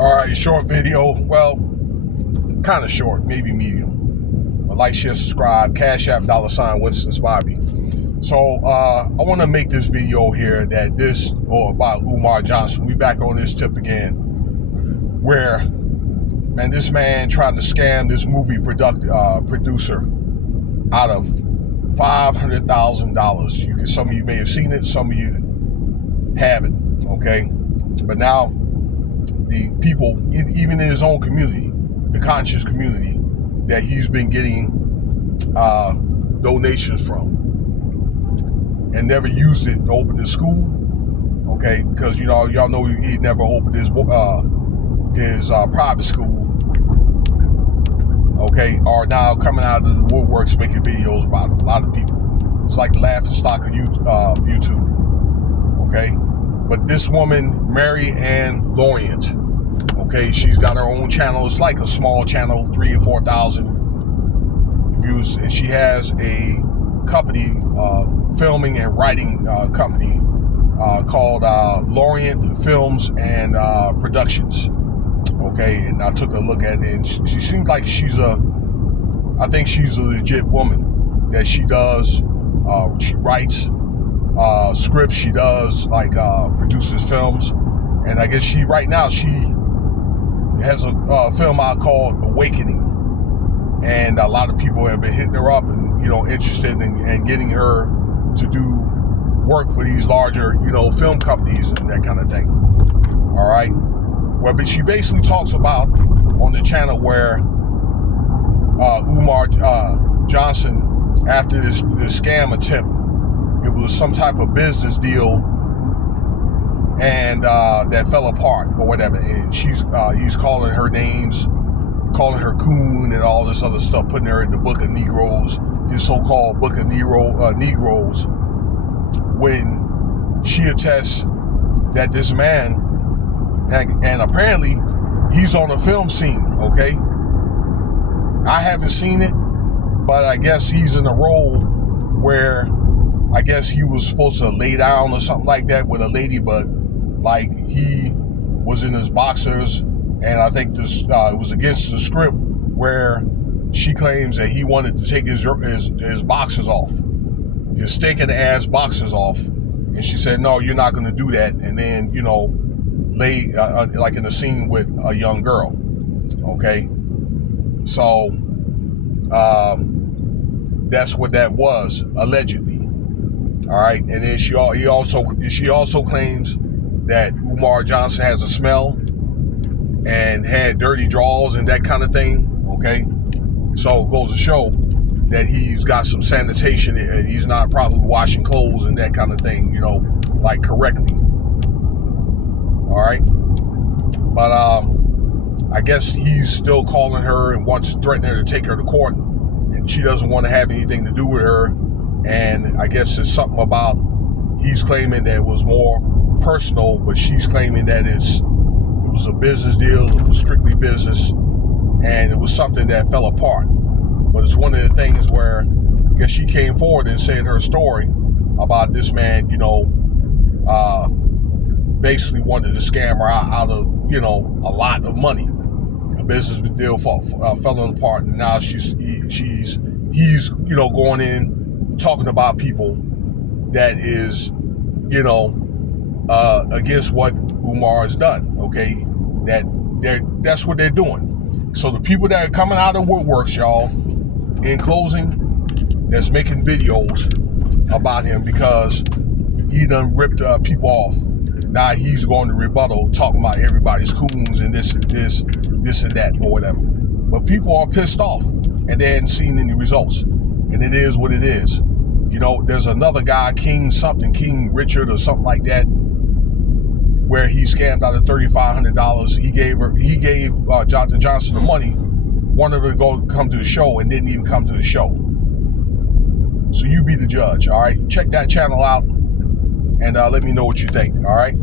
All right, short video. Well, kind of short, maybe medium. But like, share, subscribe, Cash App, $ Winston Bobby. So I want to make this video here about Umar Johnson. We back on this tip again, where, man, this man trying to scam this movie producer out of $500,000. Some of you may have seen it, some of you haven't. Okay, but now the people, even in his own community, the conscious community, that he's been getting donations from, and never used it to open his school. Okay, because y'all know he never opened his private school. Okay, are now coming out of the woodworks making videos about him. A lot of people. It's like the laughing stock of YouTube. Okay, but this woman, Mary Ann Lorient, okay, she's got her own channel. It's like a small channel, 3,000 or 4,000 views, and she has a company, filming and writing company called Lorient Films and Productions. Okay, and I took a look at it, and she seems like I think she's a legit woman. That she does, she writes scripts, she does produces films, and I guess right now she has a film out called Awakening, and a lot of people have been hitting her up and interested in getting her to do work for these larger film companies and that kind of thing. All right. Well, but she basically talks about on the channel where Umar Johnson, after this scam attempt, it was some type of business deal, and that fell apart or whatever. And he's calling her names, calling her coon and all this other stuff, putting her in the book of Negroes, his so-called book of Negroes, when she attests that this man, and apparently he's on a film scene. Okay, I haven't seen it, but I guess he's in a role where I guess he was supposed to lay down or something like that with a lady, but like he was in his boxers, and I think this it was against the script, where she claims that he wanted to take his boxers off, his stinking ass boxers off, and she said, no, you're not going to do that, and then lay like in a scene with a young girl. Okay, so that's what that was, allegedly. All right, and then she also claims that Umar Johnson has a smell and had dirty drawers and that kind of thing. Okay, so it goes to show that he's got some sanitation and he's not probably washing clothes and that kind of thing, correctly. All right, but I guess he's still calling her and threatening her to take her to court, and she doesn't want to have anything to do with her. And I guess it's something about, he's claiming that it was more personal, but she's claiming that it was a business deal, it was strictly business, and it was something that fell apart. But it's one of the things where I guess she came forward and said her story about this man, basically wanted to scam her out of, a lot of money. A business deal fell apart, and now he's going in talking about people that is, against what Umar has done. Okay, that's what they're doing. So the people that are coming out of woodworks, y'all, in closing, that's making videos about him because he done ripped people off. Now he's going to rebuttal, talking about everybody's coons and this and that or whatever. But people are pissed off and they hadn't seen any results. And it is what it is. There's another guy, King Richard or something like that, where he scammed out of $3,500. He gave Dr. Johnson the money, wanted her to come to the show, and didn't even come to the show. So you be the judge, all right? Check that channel out, and let me know what you think, all right?